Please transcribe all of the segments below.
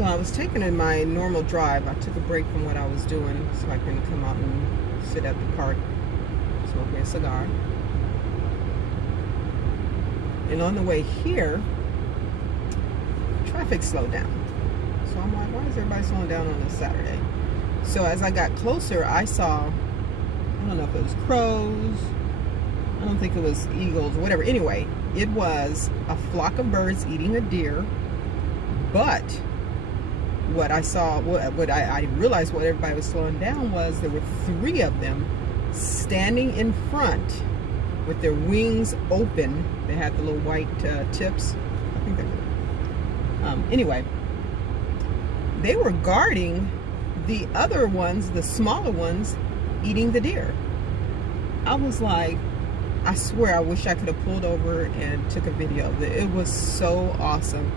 So I was taking in my normal drive. I took a break from what I was doing so I can come out and sit at the park, smoke me a cigar. And on the way here, traffic slowed down. So I'm like, why is everybody slowing down on a Saturday? So as I got closer, I saw, I don't know if it was crows, I don't think it was eagles or whatever. Anyway, it was a flock of birds eating a deer. But what I saw, what I realized what everybody was slowing down was there were 3 of them standing in front with their wings open. They had the little white tips. I think they were. Anyway, they were guarding the other ones, the smaller ones, eating the deer. I was like, I swear I wish I could have pulled over and took a video of it. It was so awesome.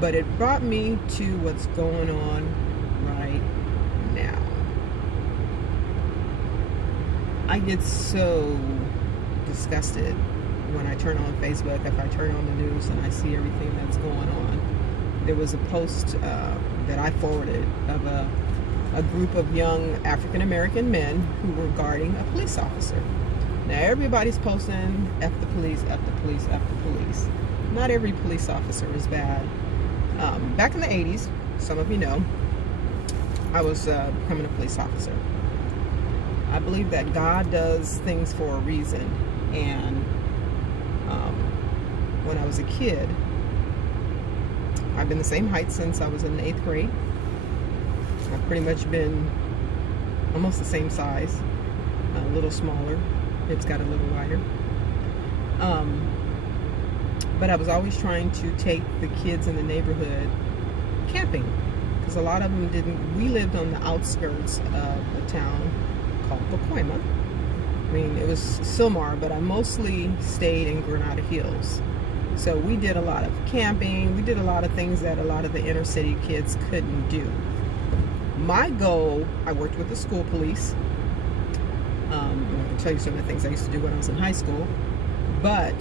But it brought me to what's going on right now. I get so disgusted when I turn on Facebook, if I turn on the news and I see everything that's going on. There was a post that I forwarded of a group of young African-American men who were guarding a police officer. Now everybody's posting F the police, F the police, F the police. Not every police officer is bad. Back in the 80s, some of you know, I was becoming a police officer. I believe that God does things for a reason. And when I was a kid, I've been the same height since I was in the 8th grade. I've pretty much been almost the same size, a little smaller. Hips got a little wider. But I was always trying to take the kids in the neighborhood camping, because a lot of them didn't. We lived on the outskirts of a town called Pacoima. I mean, it was Sylmar, but I mostly stayed in Granada Hills. So we did a lot of camping. We did a lot of things that a lot of the inner city kids couldn't do. My goal, I worked with the school police. I can tell you some of the things I used to do when I was in high school. But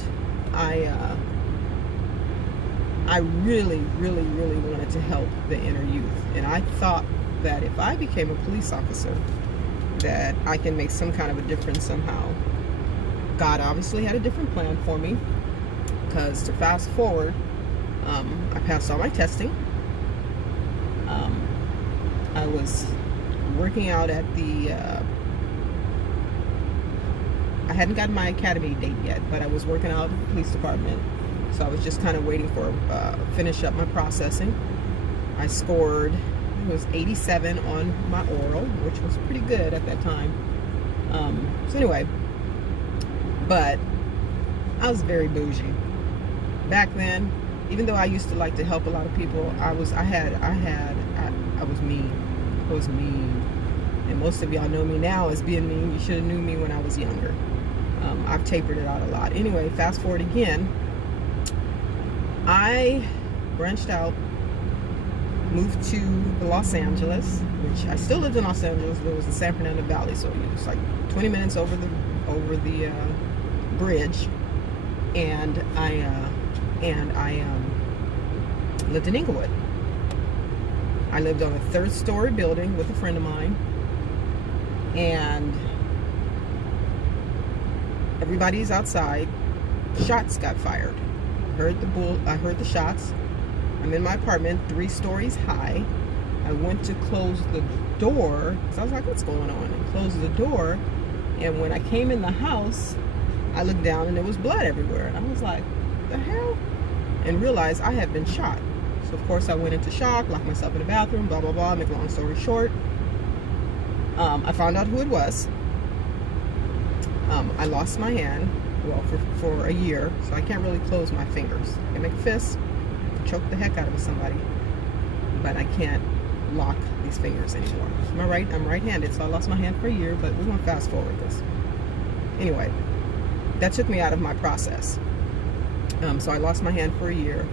I really, really, really wanted to help the inner youth. And I thought that if I became a police officer, that I can make some kind of a difference somehow. God obviously had a different plan for me, because to fast forward, I passed all my testing. I was working out at the, I hadn't gotten my academy date yet, but I was working out at the police department. So I was just kind of waiting for, finish up my processing. I scored, it was 87 on my oral, which was pretty good at that time. So anyway, but I was very bougie. Back then, even though I used to like to help a lot of people, I was mean. I was mean. And most of y'all know me now as being mean. You should have knew me when I was younger. I've tapered it out a lot. Anyway, fast forward again. I branched out, moved to Los Angeles, which I still lived in Los Angeles, but it was the San Fernando Valley, so it was like 20 minutes over the bridge, and I lived in Inglewood. I lived on a 3rd-story building with a friend of mine, and everybody's outside. Shots got fired. I heard the shots. I'm in my apartment, 3 stories high. I went to close the door, because I was like, what's going on? And closed the door, and when I came in the house, I looked down and there was blood everywhere. And I was like, what the hell? And realized I had been shot. So of course I went into shock, locked myself in the bathroom, blah, blah, blah. Make a long story short. I found out who it was. I lost my hand, well, for a year, so I can't really close my fingers. I can make fists, choke the heck out of somebody, but I can't lock these fingers anymore. I'm right-handed, so I lost my hand for a year, but we're going to fast forward this. Anyway, that took me out of my process. So I lost my hand for a year,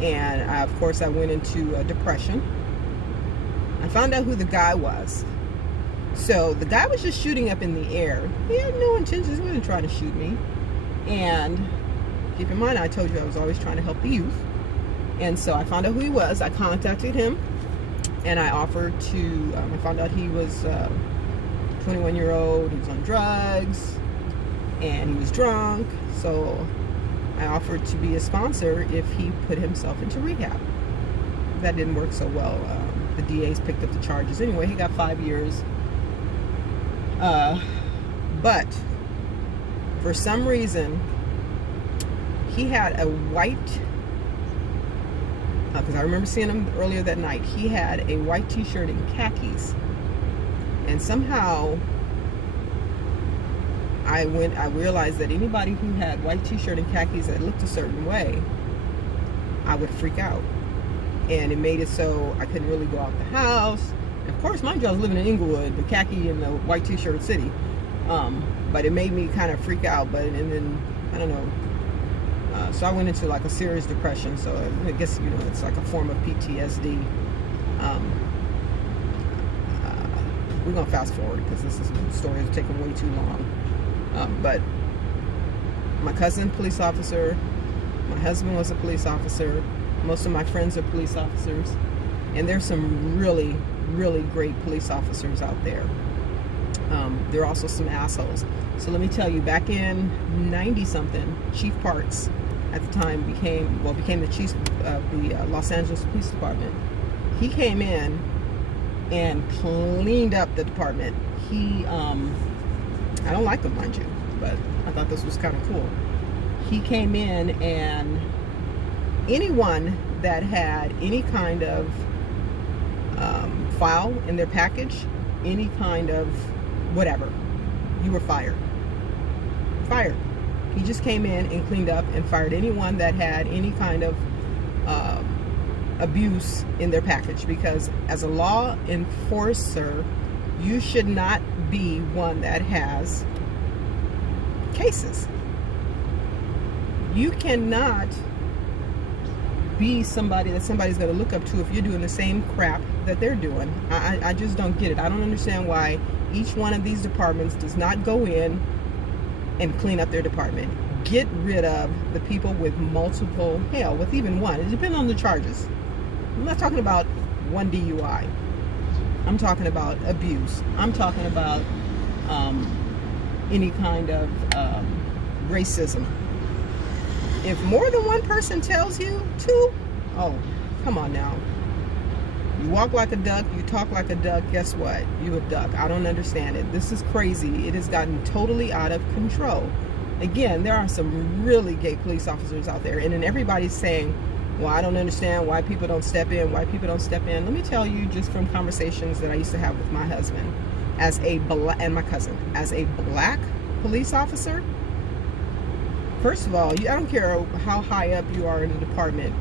and of course I went into a depression. I found out who the guy was. So the guy was just shooting up in the air. He had no intentions. He wasn't trying to shoot me. And keep in mind, I told you I was always trying to help the youth. And so I found out who he was. I contacted him. and I offered to, I found out he was 21-year-old, he was on drugs, and he was drunk, so I offered to be a sponsor if he put himself into rehab. That didn't work so well. The DAs picked up the charges. Anyway, he got 5 years. But for some reason, he had a white, because I remember seeing him earlier that night, he had a white t-shirt and khakis. And somehow I realized that anybody who had white t-shirt and khakis that looked a certain way, I would freak out. And it made it so I couldn't really go out the house. And of course, mind you, I was living in Inglewood, the khaki and the white t-shirt city. But it made me kind of freak out. And then, I don't know. So I went into like a serious depression. So I guess, you know, it's like a form of PTSD. We're going to fast forward because this story is taking way too long. But my cousin, police officer. My husband was a police officer. Most of my friends are police officers. And there's some really, really great police officers out there. There are also some assholes. So let me tell you, back in 90-something, Chief Parks at the time became the chief of the Los Angeles Police Department. He came in and cleaned up the department. He, I don't like him, mind you, but I thought this was kind of cool. He came in, and anyone that had any kind of file in their package, any kind of whatever, you were fired. Fired. He just came in and cleaned up and fired anyone that had any kind of abuse in their package, because as a law enforcer, you should not be one that has cases. You cannot be somebody that somebody's going to look up to if you're doing the same crap that they're doing. I just don't get it. I don't understand why each one of these departments does not go in and clean up their department. Get rid of the people with multiple, hell, with even one. It depends on the charges. I'm not talking about one DUI. I'm talking about abuse. I'm talking about any kind of racism. If more than one person tells you to, oh, come on now. You walk like a duck, you talk like a duck, guess what? You a duck. I don't understand it. This is crazy. It has gotten totally out of control. Again, there are some really gay police officers out there, and then everybody's saying, well, I don't understand why people don't step in, why people don't step in. Let me tell you, just from conversations that I used to have with my husband, and my cousin, as a black police officer, first of all, I don't care how high up you are in the department,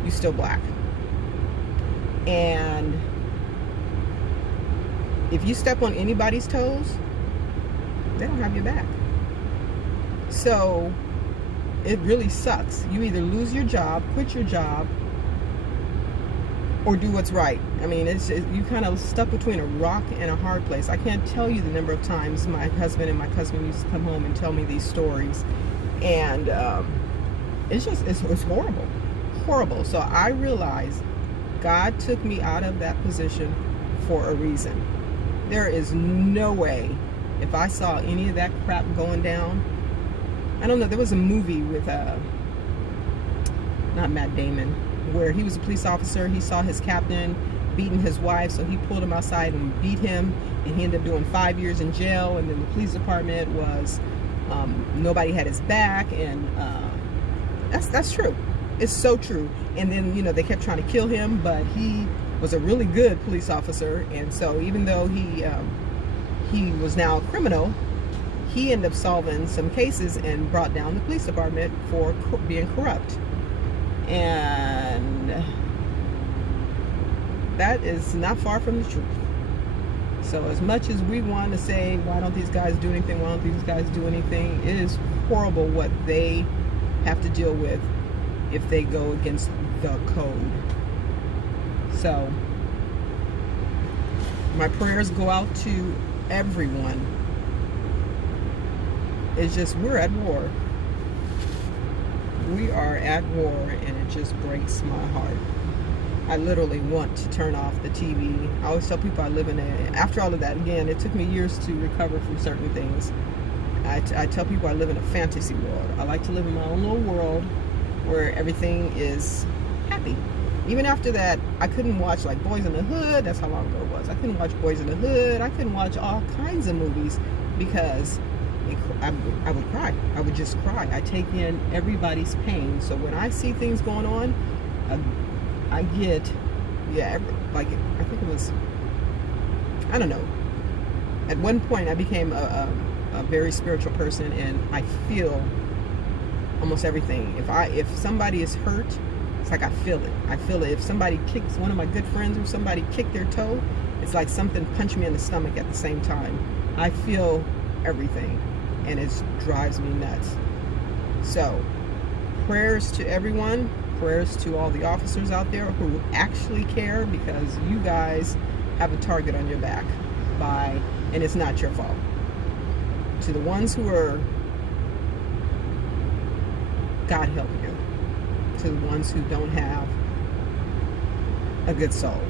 you're still black. And if you step on anybody's toes, they don't have your back. So it really sucks. You either lose your job, quit your job, or do what's right. I mean, you kind of stuck between a rock and a hard place. I can't tell you the number of times my husband and my cousin used to come home and tell me these stories. And it's horrible. Horrible. So I realized God took me out of that position for a reason. There is no way, if I saw any of that crap going down, I don't know, there was a movie with, not Matt Damon, where he was a police officer. He saw his captain beating his wife, so he pulled him outside and beat him, and he ended up doing 5 years in jail. And then the police department was, nobody had his back, and that's true. It's so true. And then, you know, they kept trying to kill him, but he was a really good police officer, and so even though he was now a criminal, he ended up solving some cases and brought down the police department for being corrupt. And that is not far from the truth. So as much as we want to say, why don't these guys do anything, why don't these guys do anything, it is horrible what they have to deal with if they go against the code. So my prayers go out to everyone. It's just, we're at war. We are at war, and it just breaks my heart. I literally want to turn off the TV. I always tell people I live in after all of that, again, it took me years to recover from certain things. I tell people I live in a fantasy world. I like to live in my own little world where everything is happy. Even after that, I couldn't watch like Boys in the Hood. That's how long ago it was. I couldn't watch Boys in the Hood. I couldn't watch all kinds of movies because I would cry. I would just cry. I take in everybody's pain. So when I see things going on, I get, like, I think it was, I don't know. At one point, I became a very spiritual person, and I feel almost everything. If somebody is hurt, it's like I feel it. I feel it. If somebody kicks, one of my good friends or somebody kicked their toe, it's like something punched me in the stomach at the same time. I feel everything, and it drives me nuts. So, prayers to everyone. Prayers to all the officers out there who actually care, because you guys have a target on your back, and it's not your fault. To the ones who are, God help you. To the ones who don't have a good soul,